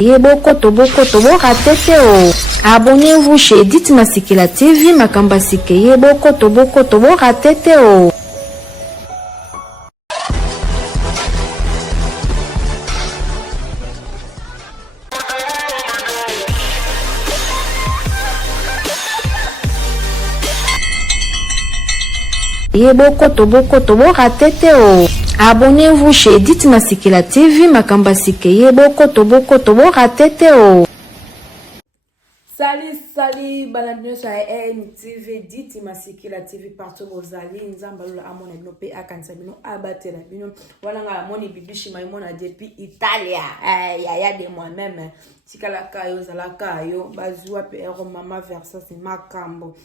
Yeboko tobo ratete o. Abonnez-vous chez Edith Masikila TV Makamba Sike. Yeboko tobo ratete o. Yeboko tobo ratete o. Abonnez-vous chez Edith Masikila TV Makamba Sike. Yeboko tobo ratete o. Salut, baladino sur TV, Edith Masikila TV partout vos alliés, Nzambalola amona bino pe akansa bino abatela bino wala nga moni bibishi maimona depuis Italia. Ya de moi-même. Tikala kayo zala kayo bazua pe ero mama versa c'est makambo.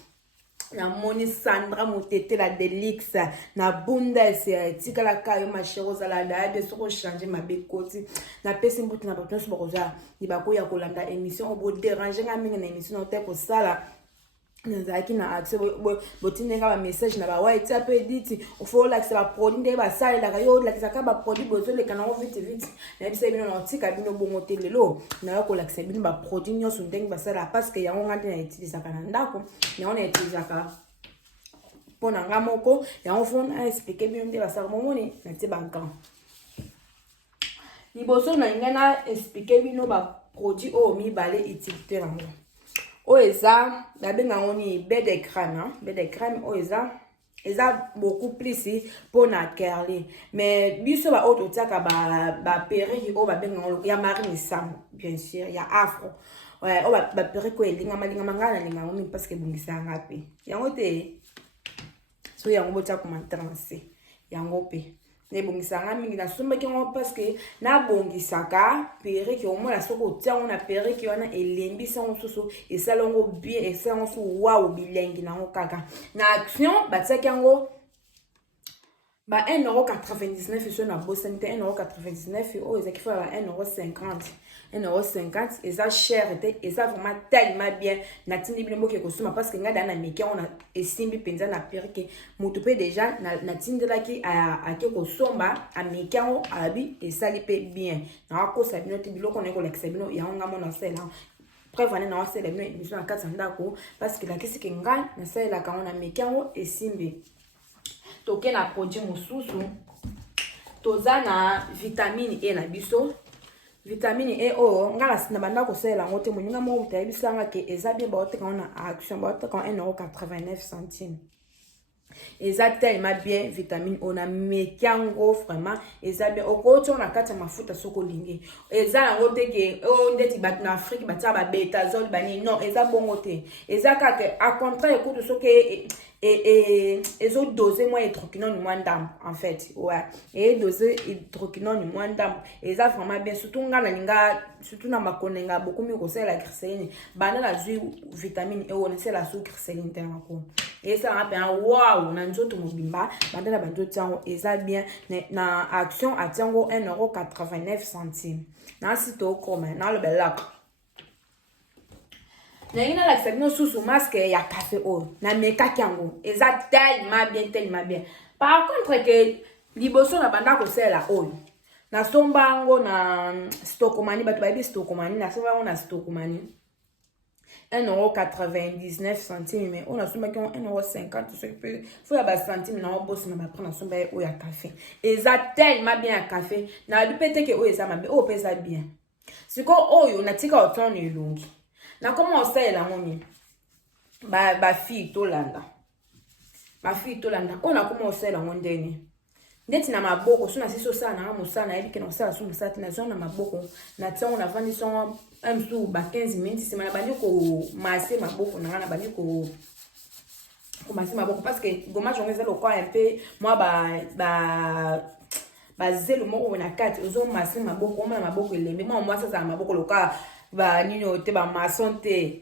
Na moni Sandra Motete la Delix na bunda c'est tikala kayo ma chéro zala da de soko changer ma bekoti na pesi mbuti na bato so boza ibako ya kolanda émission obo déranger nga mingi na émission no te ko sala nzaki na accès botinenga ba message na ba WhatsApp edit o fo la que ba produit de ba sala la yo la que ça ba produit bozo le kana vite na bisa bino na tika bino bongo telelo na ko la que bino ba produit nyoso ndenge ba sala parce que yango ngati na utiliser kana ndako na on utiliser ka pona ngamoko yango fo na expliquer bino de ba sala momoni na te bankan liboso na ngana expliquer bino ba produit o mi balé utilité la mo Oeza, d'abenga oni bed d'écran, oeza beaucoup plus pour na curly. Mais biso ba auto tiaka ba peri o ba benga ya marine sam, bien sûr, ya afro. Ouais, o ba peri ko elinga mangana linga ngomi parce que bungisa ngapi. Yango te. So yango bota commentaire yango pe. Ne bongisanga mingi na somba ki ngo parce que na bongisaka pere ki omo la soko tiango na pere ki wana elembi sango soso et salongo bien et sango so wow bilengi na ngo kaka na action batsaki yango ba 1,99 € sur na bossanité 1,99 € oh ezaki fa ba 1,50 1,50 et ça cher et ça vraiment tellement bien na tindi bilombo ke kosuma parce que ngada na meki on a esimbi penza na perke mutupe déjà na tindi la ki a ke kosomba a meki on abi et ça lipe bien na ko sa bino biloko na ko la kisabino ya nga mona sela prévane na wasela bino émission na katanda ko parce que la kisi ke ngal na sela ka on a meki on esimbi toke na produit mususu toza na vitamine E na biso vitamine E o ngala sina banda ko sela ngote muninga mo utayibisanga ke eza bien ba oteka na action ba oteka 1,89 €. Eza tellement bien vitamine O na mekiango vraiment eza bien okoto na kata mafuta soko lingi eza na ngote ke o ndeti bat na Afrique batia ba betazole bani non eza bongo te eza kaka a contraire ko to soke et autres dosés moins hydroquinone moins d'âme en fait ouais et dosé hydroquinone moins d'âme et ça vraiment bien surtout ngana linga surtout na makonenga beaucoup mieux que ça la glycérine bana la vitamine E on sait la glycérine tellement et ça rappelle waouh na nzoto mobimba bana la banjo tiango et ça bien na action à tiango 1,89 €. Na sito comme na le belac Nengina la sabino sous masque ya café o na meka kyango eza tellement bien par contre que liboso na banda ko sela o na sombango na stokomani batu babi stokomani na sombango na stokomani 1,99 €, mais on a somba ki 1,50 € ce que faut ya ba centime na boss na ba prendre somba o ya café eza tellement bien ya café na dupete ke o eza mabe o pesa bien siko oyo na tika otono ilungi na comment ça la moni ba fille tolanda on a comment ça la mondeni ndeti na maboko sona siso sana na musana yeli ke na sala so musati na zona maboko na tsango na vandi so amsu ba 15 minutes sima bandi ko masser maboko na ngana bandi ko masser maboko parce que goma jongeza lo kwa un peu moi ba zelo mo na kati ozo masser maboko ma maboko elembe moi ça maboko loka ba nino te ba mason te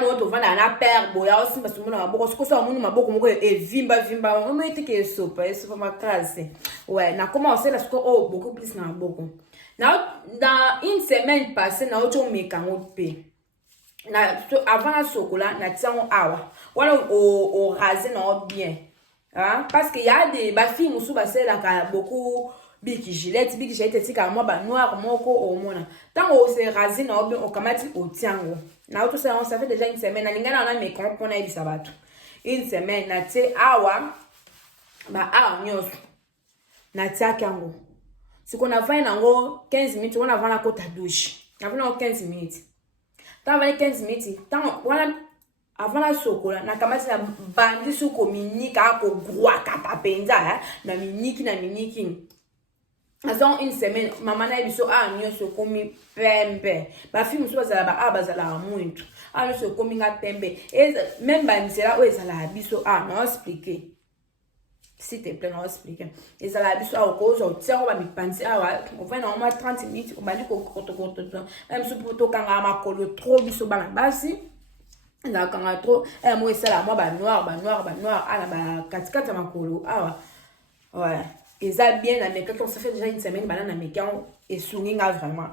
mo to vanda na père boya osimba sumuna maboko sikoso munu maboko moko vimba o mete ke sopa ma classe ouais na commencé la siko beaucoup plus na maboko na dans une semaine passée na oto mekango pe na avant la sokola na tiango awa wala o raser na bien hein parce que y a des ba filles musu ba sela ka beaucoup biki gilette tika moi ba noir moko au mona tant on se rasé na obi o kamati o tiango na auto ça fait déjà une semaine na lingana na me compte na ibisa batu une semaine na te awa ba a nyoso na tia kango si qu'on a fait nango 15 minutes on a va la côte à douche na vana 15 minutes tant va 15 minutes tant voilà avant la sokola na kamati na bandi suko minika ko gwa kata penza na miniki azon une semaine maman na biso nyoso komi pembe ba fi muso bazala ba bazala muito nyoso komi nga pembe et même ba misela o ezala biso non expliquer s'il te plaît non expliquer ezala biso ko zo tia ba mi panzi on va na moins 30 minutes on ba li ko koto même so poto kanga makolo trop biso bana basi na kanga trop moi esala moi ba noir na ba katikata makolo ouais et ça bien na meka quand ça fait déjà une semaine banana meka et sunginga vraiment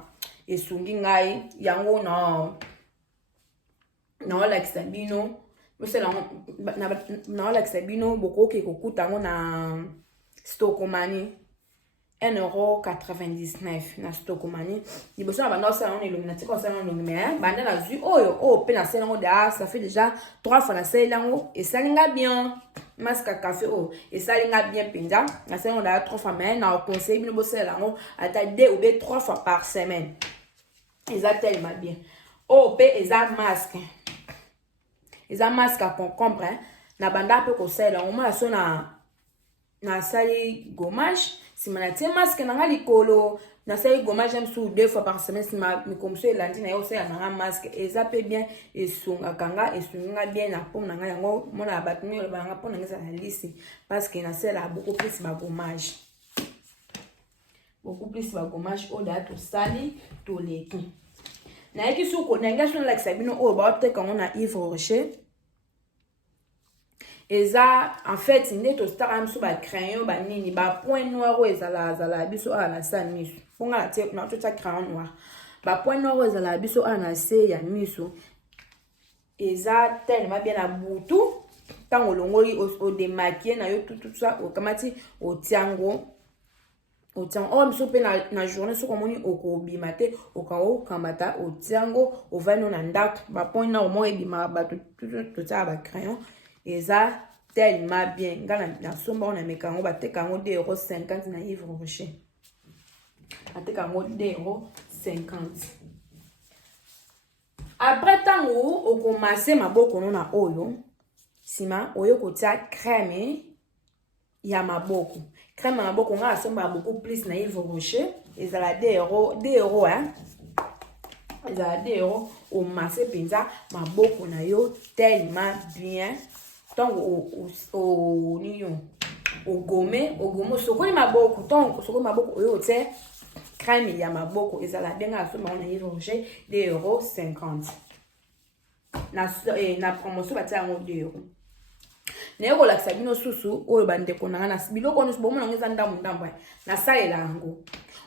et sunginga yango na la sabino c'est là na la sabino boko ke kokuta ngo na stokomani 1,99 € na stokomani liboso na banda ça on illuminati ko ça on illuminati banda na zu oyo pe na sela ngo da ça fait déjà 3 fois na sela ngo et ça linga bien masque à café et ça linga bien pinja na sela ngo da 3 fois mais na conseil bino bosela ngo ata 2 ou 3 fois par semaine et ça tellement bien pe et ça masque à concombre na banda pe ko sela ngo ma so na sali gommage si ma tie masque na ngali kolo na sali gommage même sous 2 fois par semaine si ma mi comme ça lundi na yo ça na masque et ça peut bien et sunga kanga et sunga bien na pom na ngai yango mona batumi le banga pom na ngisa na lisi parce que na sala beaucoup plus ba gommage au da to sali to leki na yaki suko na ngasho na sabino ba te quand on a Yves Rocher. Et ça, en fait, il est au star am so ba crayon ba nini ba point noir ezala biso na sa miso. Fonga la tête na tout ça crayon noir. Ba point noir ezala biso na se ya miso. Et ça tellement bien na butu. Tant olongoli au démaquiller na yo tout ça au kamati au tiango. Au tiango miso pe na journée so komoni okobima te okao kamata au tiango au vano na ndak ba point na au moins ebima ba tout ça ba crayon. Et ça, tellement bien. Na somba on a mis kango, bate kango 2,50 € na Yves Rocher. Bate kango 2,50 €. Après tant on commence ma boko na oyo. Sima oyo kotia crème ya maboko. Crème ya maboko nga somba beaucoup plus na Yves Rocher. Et ça la 2 € hein. Et ça la 2 € au masse penza maboko na yo tellement bien. Donc au nion au gomme sokoni maboko donc sokoni maboko oyo te crème ya maboko ezala benga so on a Yves Rocher 2,50 € na promotion batia ngo 2 €. Na yoko la sabino susu oyo bande konanga na biloko no bomo na ngeza ndambu na salela ngo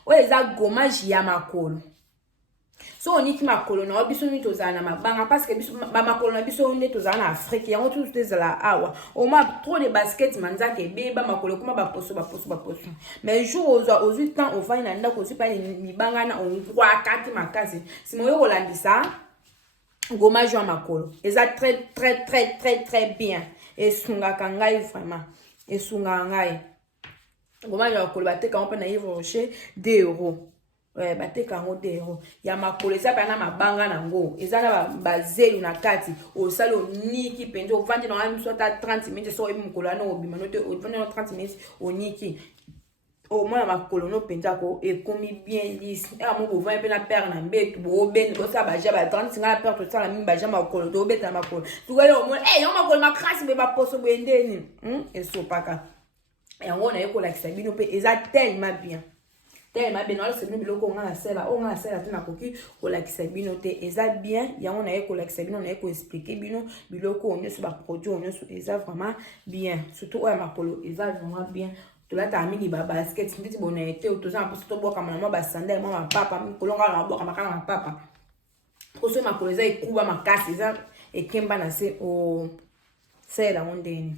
oyo eza gommage ya makolo. So on dit makolo na biso ni tozana mabanga parce que biso ba makolo na biso on tozana Afrique yango tous des la awa on m'a trop de basket manza ke beba makolo kuma ba poso mais jour aux 8 ans on va na ndako si pa ni banga na on kwa kati makasi si moyo kolandisa gommage ya makolo eza très bien et sunga kangai vraiment et sunga ngai gommage ya makolo bateka on pe na Yves Rocher 2 €. Ouais, bate kango 2 €. Ya makolo eza pa na mabanga nango. Eza na bazelu na kati. O salo niki penjo o vandi na miso ta 30 minutes so ebi mukolo na obima no te o vandi na 30 minutes o niki. O mona makolo no penja ko e komi bien lisse. E amo ko vandi pe na père na mbetu bo ben ko sa baja ba 30 singa la père to sala mi baja makolo to beta makolo. Tu go yo mo yo makolo makrasi be ba poso bendeni. E so paka. E on na yeko la kisabino pe eza tellement bien. Tellement bien alors c'est biloko on a sela tena koki ko la kisabino te eza bien yango na yeko la kisabino na yeko expliquer bino biloko on est sur ba produit on est sur eza vraiment bien surtout oya makolo eza vraiment bien to la ta mingi ba basket nditi bonete to za mposo to boka mama ba sandal mama papa kolonga na boka makala na papa ko so makolo eza ekuba makasi eza ekemba na se o sela ondeni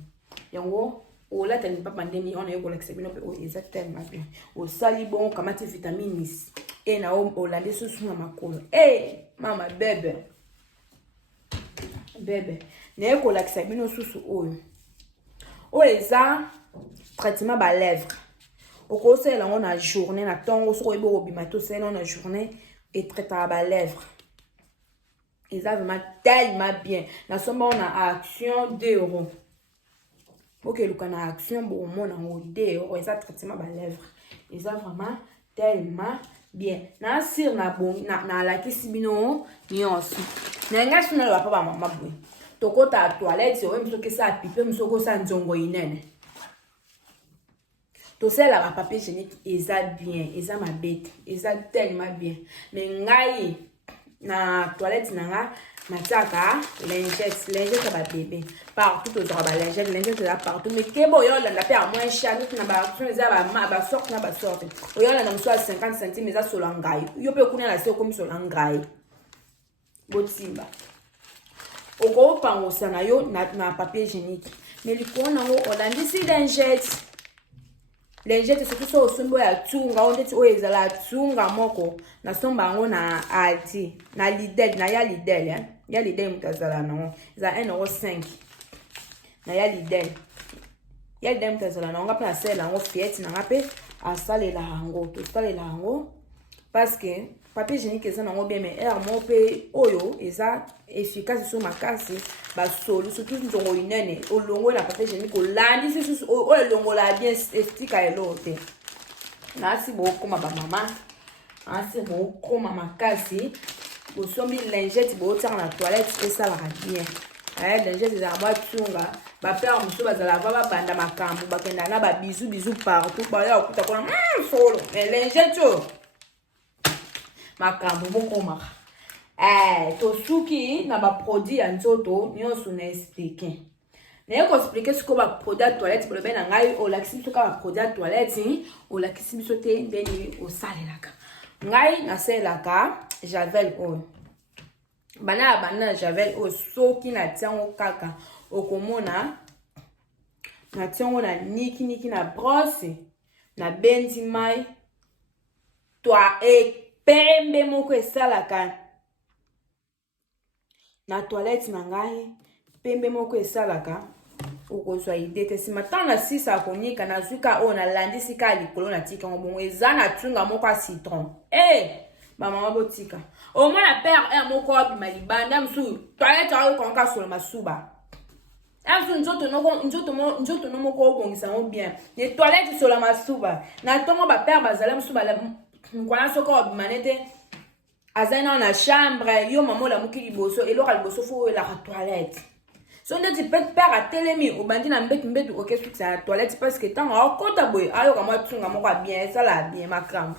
yango o la tani papa ndeni on yoko l'exemple no o exactement bien o sali bon kamati vitamines et na o la leso suna makolo mama bebe na yoko l'exemple no susu o eza traitement ba lèvres o ko se la on a journée na tongo so ko ebo bimato se la on a journée et traiter ba lèvres eza vraiment tellement bien na somba on a action 2 €. Ok, le canal action, bon, mon en haut, et ça traitement ba lèvres. Et ça vraiment tellement bien. Na sir na bon, na la kisibino, ni aussi. Na nga suna la papa mama boy. Toko ta toilette, so même so que ça pipe, me so ko sa nzongo inene. To se la papier hygiénique, et ça bien, et ça ma bête, et ça tellement bien. Mais ngai na toilette na nga mataka lingette ba bébé partout aux ba lingette là partout mais kebo yo la paix à moins cher na ba action za ba sorte na ba sorte yo la na mso 50 centimes za solo ngai yo pe kuna la se comme solo ngai botimba oko pango sana yo na papier hygiénique mais likona ngo olandisi lingette surtout so sombo ya tsunga ondeti o ezala tsunga moko na somba ngo na alti na lidel na ya lidel ya lidel mutazala no za 1,5 € na ya lidel mutazala no ngapa na sela ngo fiet na ngape asale la hango to sale la hango parce que papier hygiénique eza nango bien mais mo pe oyo eza efficace sur makasi ba solo surtout nzongo inene olongo na papier hygiénique olandi susu o longo la bien estika elote na si bo koma ba mama asi bo koma makasi bo sombi lingette bo tira na toilette et ça la bien lingette za moi tsunga ba père muso bazala ba banda makambo bakenda na ba bisou partout ba ya okuta kona solo mais lingette makambo bokoma tosuki na ba produit ya nzoto nyonso na expliquer na ko expliquer ce ko ba produit à toilette pour le ben ngai o lakisi biso ka ba produit à toilette o lakisi biso te ndeni o salelaka ngai na selaka javel oil bana javel oil soki na tiango kaka okomona na tiango na niki na brosse na bendi mai toi pembe moko esalaka na toilette na ngai pembe moko esalaka okozwa idée te sima tana sisa konika na zuka o na landisi ka likolo na tika bongo eza na tsunga moko a citron ba mama botika o mona père moko abima libanda msu toilette ayo konka solo masuba nzoto no moko obongisa mo bien ne toilette solo masuba na tongo ba père bazala msuba la mkwana soko obimanete azana na chambre yo mama la mukili boso eloko liboso fo la toilette so ndeti père a telemi obandi na mbetu okesu sa toilette parce que tant okota boy ayo kama tsunga moko bien ça la bien makram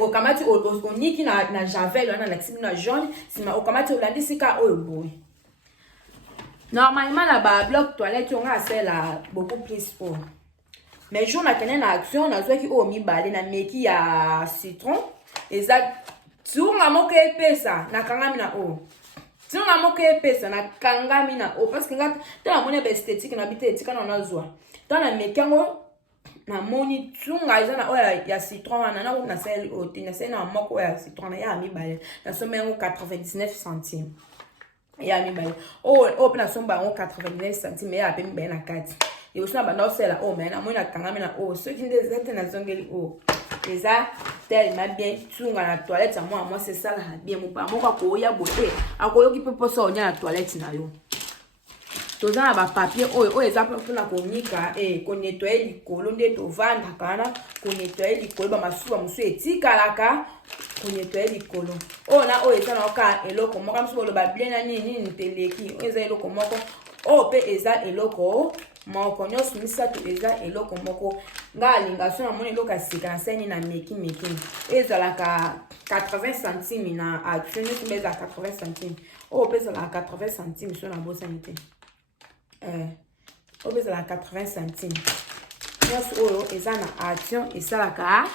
okamati oniki na javel na laxime na jaune sima okamati olandisi ka oyo boy normalement la ba bloc toilette on a celle beaucoup plus haut mais jour na tene na action na zoki o mi balé na meki ya citron eza tsunga moko epesa na kangami na o tsunga moko epesa na kangami na o parce que ngata tana mona ba esthétique na bité etika na zwa tana mekango na moni tsunga eza na o ya citron na sel o tina sel na moko ya citron na ya mi balé na somengo 99 centimes ya mi balé o na somba 99 centimes ya pe mi balé na kati et aussi na banda sela o mais na mona kangami na o ceux qui ndezete na zongeli o eza tellement bien tsunga na toilette à moi c'est ça là bien mon pas moi ko ya bote akoyoki pe poso onya na toilette na yo toza na ba papier o eza pe na konika ko nettoyer likolo nde to vanda kana ko nettoyer likolo ba masuba musu etikalaka ko nettoyer likolo na o eza na ka eloko moko musu lo ba bien na nini nteleki o eza eloko moko o pe eza eloko moko nyonso misato eza eloko moko nga alinga so na moni eloko asika na seni na meki ezalaka 80 centimes na action beza 80 centimes o pesa la 80 centimes so na bosanité o pesa la 80 centimes nyonso oyo eza na action esalaka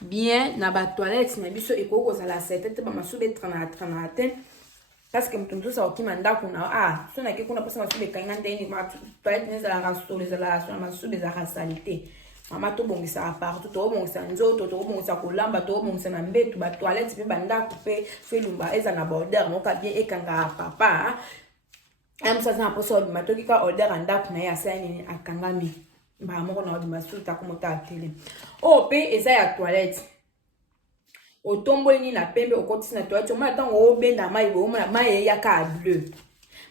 bien na ba toilette na biso ekoko za la 7 ba masube 30 te parce que mutu mosusu akokima ndako na so nake kuna mposa masubi ekanga ndeni toilette nezalaka solo ezalaka so na masubi ezalaka sali te mama tobongisaka partout tobongisa nzoto tobongisa kolamba tobongisa na mbetu batoilette mpe bandako mpe so elumba eza na baorder moka bien ekangaka papa amusasa na mposa obima tokika order ya ndako na ye asala nini akangami mbala moko na obima so takomota atele oyo mpe eza ya toilette otomboli nini na pembe okotisi na toilette omona ntango obenda mai boomona mai eyaka ya bleu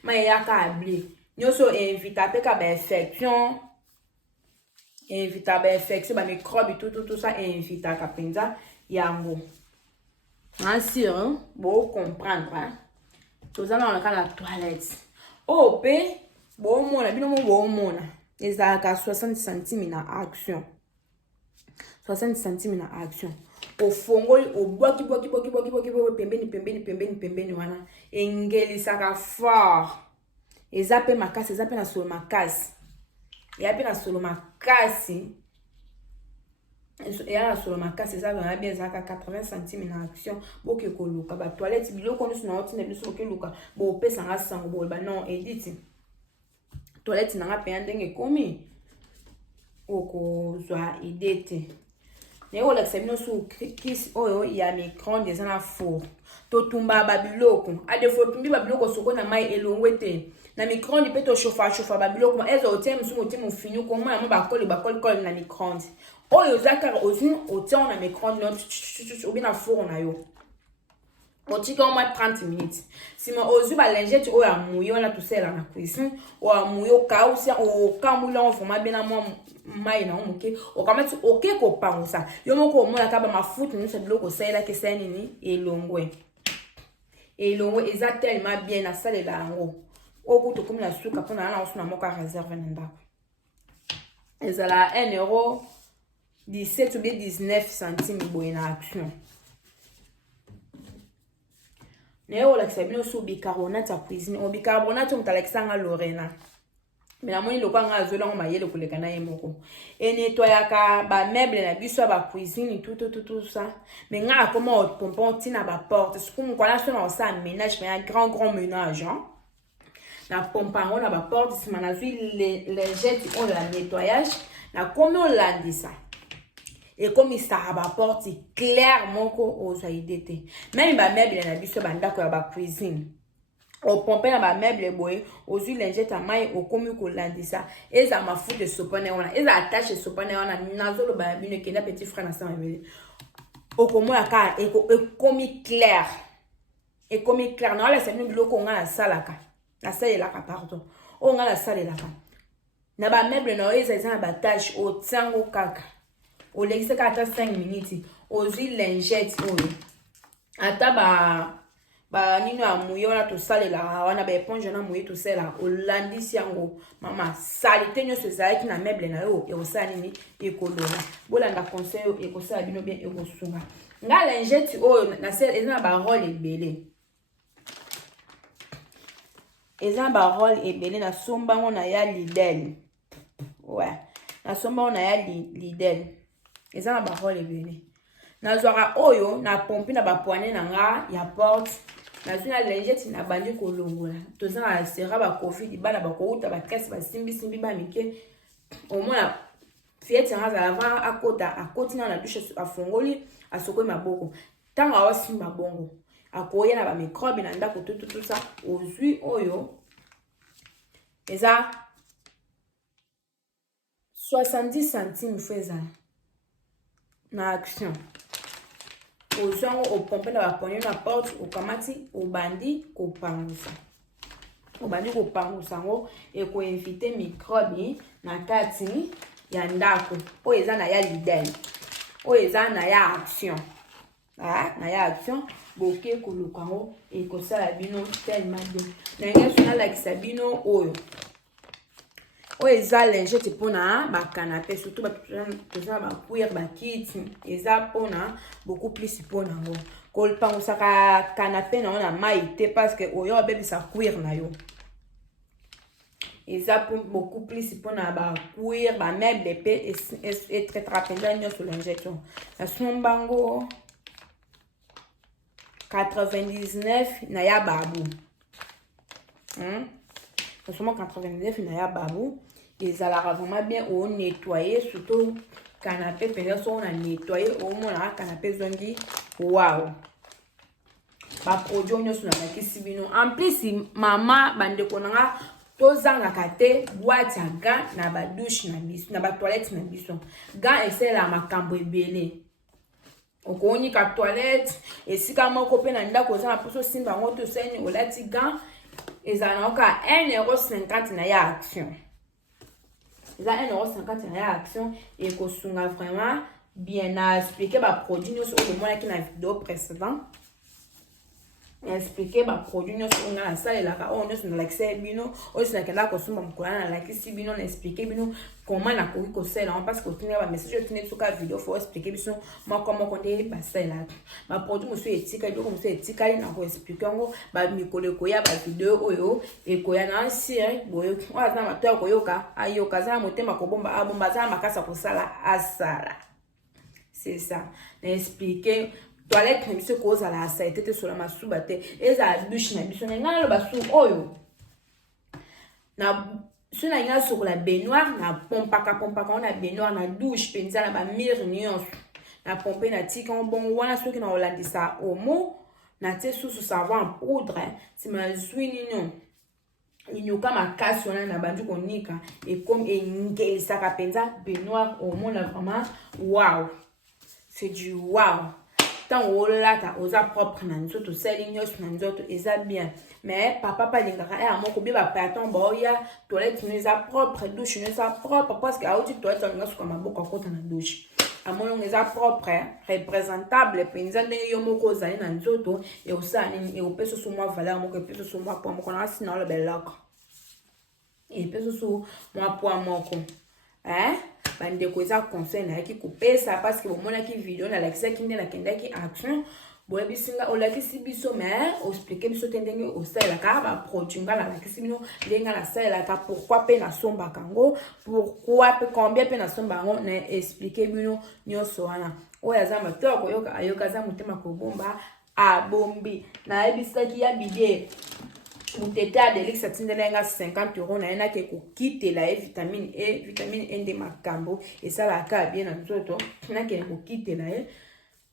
mai eyaka ya bleu nyonso evita mpe ka bainfection evita bainfection bamicrobe tout ça evitaka mpenza yango ansur bocomprendre toza na wanaka na toilette oyo mpe boomona bino mo boomona ezalaka 60 centime na action 60 centime na action ofongoli obwaki pembeni wana engelisaka fort eza pe makasi eza pe na solo makasi eya pe na solo makasi eza na bien ezaka 80 centime na action boke koluka ba toilette biloko nyonso na otina biso boke luka bopesanga sango boloba non editi toilette nanga pe ndenge komi okozwa ide te Nero la bino su kisi oyo ya micro-ondes eza na four. Totumba babiloko. A defo tumbi babiloko soko na mai elongwe te. Na micro-ondes pe to chauffa babiloko ma ezo otie musu motie mu finu ko ma bakoli na micro-ondes. Oyo zakara ozi otie na micro-ondes obi na four na yo. Otika au moins 30 minutes. Si mo ozu ba lingette o ya mouyo na tout ça na cuisine o ya mouyo ka ou si o kamula on foma bena mo mai na omuke o kamati oke ko pangusa yo moko mo na kaba mafuta ni sebilo ko sela ke seni ni elongwe eza tellement bien na sale la ngo o kuto comme la suka pona na osuna moka réserve na ndako ezala 1 euro 17 ou 19 centimes boye na action. Neo la kisabino so bicarbonate ya cuisine o bicarbonate mtalekisanga Lorena mais na moni lokanga azola ngo mayele koleka na ye moko e nettoyaka ba meuble na biso ba cuisine tout ça mais nga comment on pompon tina ba porte ce qu'on quoi là so na ça ménage mais un grand ménage hein na pompango na ba porte si manazui les jets on la nettoyage na comment on landisa. Et comme il s'arrête à porte clairement aux idées même ba meuble na biso banda ko ba cuisine au pompe na ba meuble boy aux huiles lingette à mai au komi ko landisa eza mafuta de sopane wana eza attache sopane wana nazolo ba bino kenda petit frère na sama mele au komo la ka e komi clair na la senu biloko nga na salaka na salelaka pardon o nga na salelaka na ba meuble na eza na ba tâche au tsango kaka o lengise ka ata 5 minutes ozwi lingette oyo ata ba nino ya muyo na to salela wana ba éponge na muyo to sela o landisi yango mama salite nyonso ezalaki na meuble na yo e osala nini ekolona bolanda conseil e kosala bino bien e kosunga nga lingette oyo na sel eza ba rôle ebele na sombango na ya Lidl ouais na sombango na ya Lidl eza na ba rôle ebele na zwaka oyo na pompi na ba poignée na nga ya porte na zuna lingette na bandi kolongola toza na sera ba covid bana ba ko uta ba kese ba simbi ba mike au moins fiette nga za lava akoti na douche afongoli asoko maboko tanga awasimba bongo akoya na ba microbe na ndako tout ça ozui oyo eza 70 centimes feza na action ozango o pompe na ba poignée na porte o kamati o bandi ko pangusa ngo e ko inviter microbe na kati ya ndako o eza na ya Lidl o eza na ya action na ya action boke ko lukango e ko sala bino tellement bien na ngeso na la kisabino oyo o eza lingette pona ba canapé surtout ba toza ba cuir ba kit eza pona beaucoup plus pona ngo ko pangusa ka canapé na ona mai te parce que oyo bébé sa cuir na yo eza beaucoup plus pona ba cuir ba meuble pe et très rapide nyo sur lingette na sombango 99 na ya babu Seulement 99 na ya babu. Ils allaient vraiment bien au nettoyer, surtout canapé, peut-être on a nettoyé au moins la canapé zongi. Waouh! Ba produit on sur la kisibino. En plus, maman bande konanga tozanga kate boîte ya gants na ba douche na biso, na ba toilette na biso. Gants essaie la makambo ebele. Okoni ka toilette esika moko pe na ndako za na poso simba ngoto seni olati gants ezanoka 1,50 € na ya action. Eza 1,50 € na ya action et kosunga vraiment bien à expliquer ba produit nyonso au moins qui na vidéo précédent. Expliquer ba produit nyonso nga na salle la ka on nyonso na l'accès bino o sina kenda ko sumba mkola na l'accès bino na expliquer bino comment na koki ko sala parce que tenir ba message yo tenir suka vidéo faut expliquer biso moi comment ko ndé ba sala ba produit monsieur etika bino monsieur etika na ko expliquer ngo ba mikolo ko ya ba vidéo oyo e ko ya na sire boyo wa na mato ko yoka ayoka za motema ko bomba abomba za makasa ko sala asala. C'est ça. Expliquer toilette na biso ko za la sa etete sur la masuba te eza douche na biso ngana lo basu oyo na suna nga sur la baignoire na pompaka on a baignoire na douche penza na ba mire nyonso na pompe na tika on bon wana soki na olandisa omo na te sous savon en poudre c'est ma zwini non inyuka makasi wana na bandu konika et comme engelisaka penza baignoire omo na vraiment wow, c'est du wow. Tant on l'a osa propre na nzoto seli nyos na nzoto eza bien mais papa pa lingaka e amoko bi ba paton boya toilette nous a propre douche nous a propre parce que auti toilette on ngasu kama boko kota na douche amoyo ngeza propre représentable penza ndenge yo moko zali na nzoto e osani e opeso so moi valeur moko peso so moi po moko na sina le belaka e peso so moi po moko bande ko eza conseil na ki kopesa parce que bomona ki vidéo na lakisa ki ndena kenda ki action boye bisinga olakisi biso mais expliquer biso tendenge osala ka ba produit ngala lakisi bino lenga na sala ka pourquoi pe na somba kango pourquoi pe combien pe na somba ngo na expliquer bino nyonso wana oya za mato ko yoka ayoka za mutema ko bomba abombi na ebisa ki ya bidé Mutete Adelix atindelenga 50 € na ena ke kokite la vitamine E nde makambo et ça la ka bien na nzoto na ke kokite la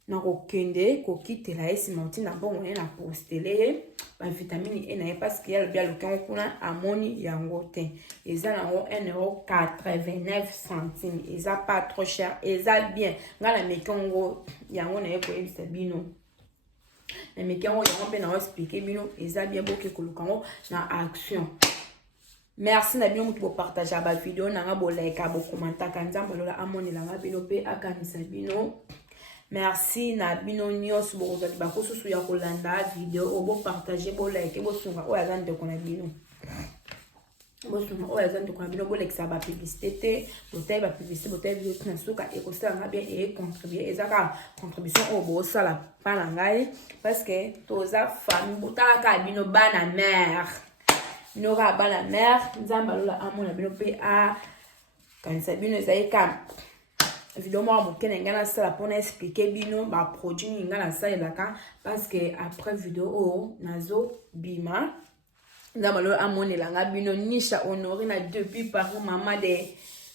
na kokende kokite la simonti na bon na postele ba vitamine E na parce que yal bien le kan kuna amoni yango te eza na 1,89 €, eza pas trop cher, eza bien ngala mekongo yango na ko ebisa bino. Mais quand on a expliqué bino eza bien boke kolukango na action. Merci na bino pour partager la vidéo na bo like bo commenter kanzamba lola amoni la bino pe akanisa bino. Merci na bino nyos bo kozali ba kosusu ya kolanda vidéo bo partager bo like bo sunga o yazande kona bino. Bosunga o yazande kona bino bo like sa ba publicité botai ba publicité botai vidéo na suka e ko sala bien et contribuer ezaka contribution o bo sala pana ngai parce que toza famille botala ka bino bana mère nora bana mère nzamba lola amona bino pe a kanisa bino ezaika vidéo moi mokene ngana sala pona expliquer bino ba produit ngana sala ka parce que après vidéo o nazo bima nzamba lola amona langa bino nisha honoré na depuis par maman de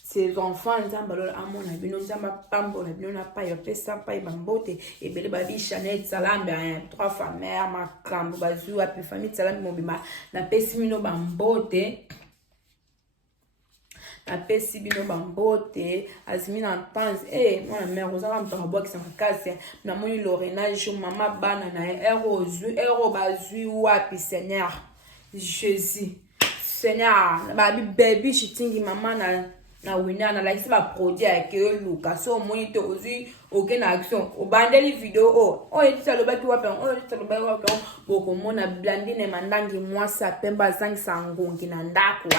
ses enfants nzamba lola amona bino nzamba pambo na bino na pa yo pesa pa bambote ebele babi Chanel salambe 3 famères makambo bazu a pe famille salambe mobima na pesi bino bambote na pesi bino bambote azimina pense mwana mère ozanga mtaka boki sa makasi na moni Lorena jo mama bana na ero bazui wapi Seigneur Jésus Seigneur babi baby shitingi mama na wina na like ba produit avec Luka so monite ozi aucune action o bandeli vidéo etisa lo baki wapi etisa lo baki wapi boko mona blandine mandangi mwasa pemba zangi sangongi na ndako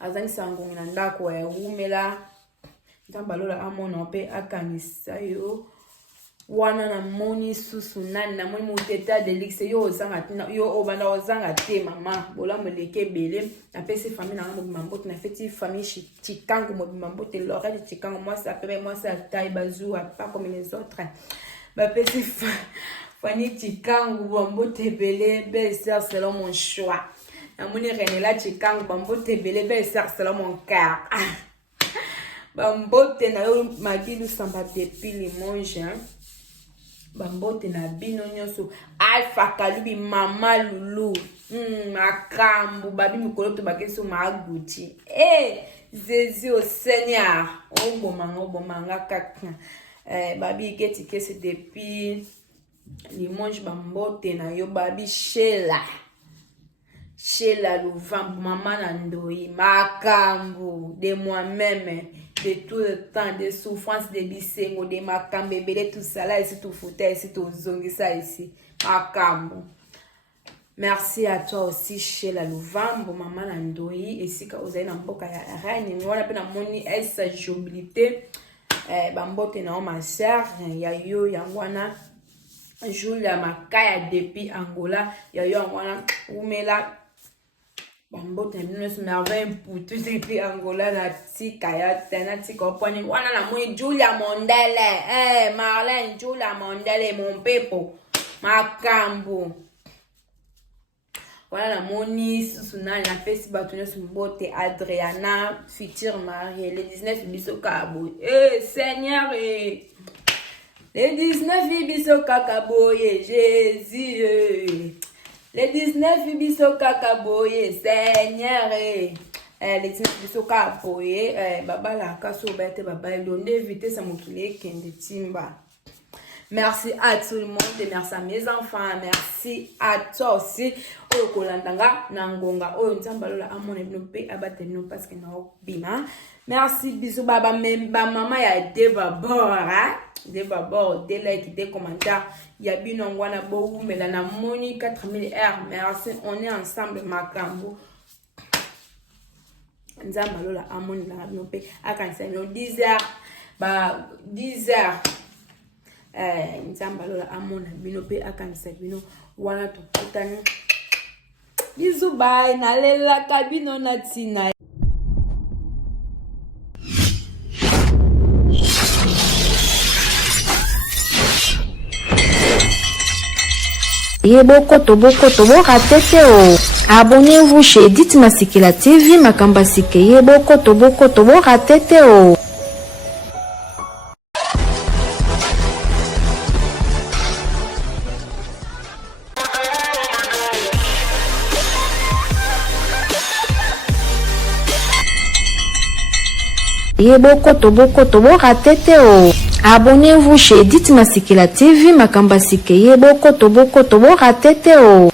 azangi sangongi na ndako umela nzamba lola amona pe akanisa yo wana na moni susu nani na moni Mutete Adelix yo ozanga tina yo obanda ozanga te mama bola moleke bele na pesi famille na mobimba mbote na feti famille Chikango mobimba mbote Lorette Chikango moi ça peut moi ça taille bazou pas comme les autres ba pesi Fanny Chikangu, Bambo Tebele, belle-sœur selon mon choix. Amoni Renela Chikangu, Bambo Tebele, belle-sœur selon mon cœur. Bambo Tenayo Magilu Samba depuis les monges. Bambo Tenabino Nyoso, Alpha Kalubi, Mama Lulu, Makambu, Babi Mukolo Tobakeso Maguchi. Jésus au Seigneur. Oh, bomanga kaka. Babi Geti Kese depuis. Limonge Bambote na yo babi Sheila Louvambo maman Nandoi makambu de moi-même de tout le temps de souffrance de bisengo de makambe belé tout ça là ici tout foutais ici tout zongi ça ici makambu. Merci à toi aussi Sheila Louvambo maman Nandoi ici ka ozayi na mboka ya reine ni wana pe na moni esa jobilité Bambote na ma sœur ya yo yangwana Julia Makaya depuis Angola, Yayo Angola, Umela, Bambote, nous merveille pour tout depuis Angola, Nati Kaya, Nati Koponi, Wana la mouille, Julia Mondele, Marlène, Julia Mondele, mon pepo, Makambo. Voilà la moni, Susuna, la festival, Mbote, Adriana, future mariée, le 19 biso Kabo. Seigneur, les 19 ibiso kakaboye, Jésus. Les 19 ibiso kakaboye, Seigneur. Les 19 ibiso kakaboye, Baba la kaso bete, Baba l'onde éviter sa mokile kende timba. Merci à tout le monde et merci à mes enfants. Merci à toi aussi. Oh, kolandanga, nangonga, oh, nzambalola, amone, nope, abate, no, parce que no, bima. Merci, bisous, baba, maman, ya debabora. Debabora, des likes, des commentaires. Yabi, wana, bohou, mais la moni, 4000 R. Merci, on est ensemble, makambo. Nzambalola, amone, nope, akansa, no, 10h, 10h. Nzambalola amona bino pe akanisa bino wana tokutani bizu bye nalela kabino na tina Yebokoto ratete o. Abonnez-vous chez Edith Masikila TV Makamba Sike Yebokoto ratete o. Yebokoto ratete o. Abonnez-vous chez Edith Masikila TV Makamba Sike Yebokoto ratete o.